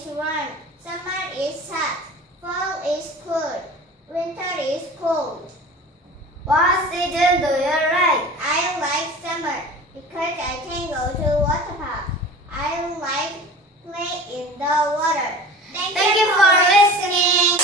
is warm. Summer is hot. Fall is cool. Winter is cold. What season do you like? I like summer because I can go to water park. I like play in the water. Thank you for listening.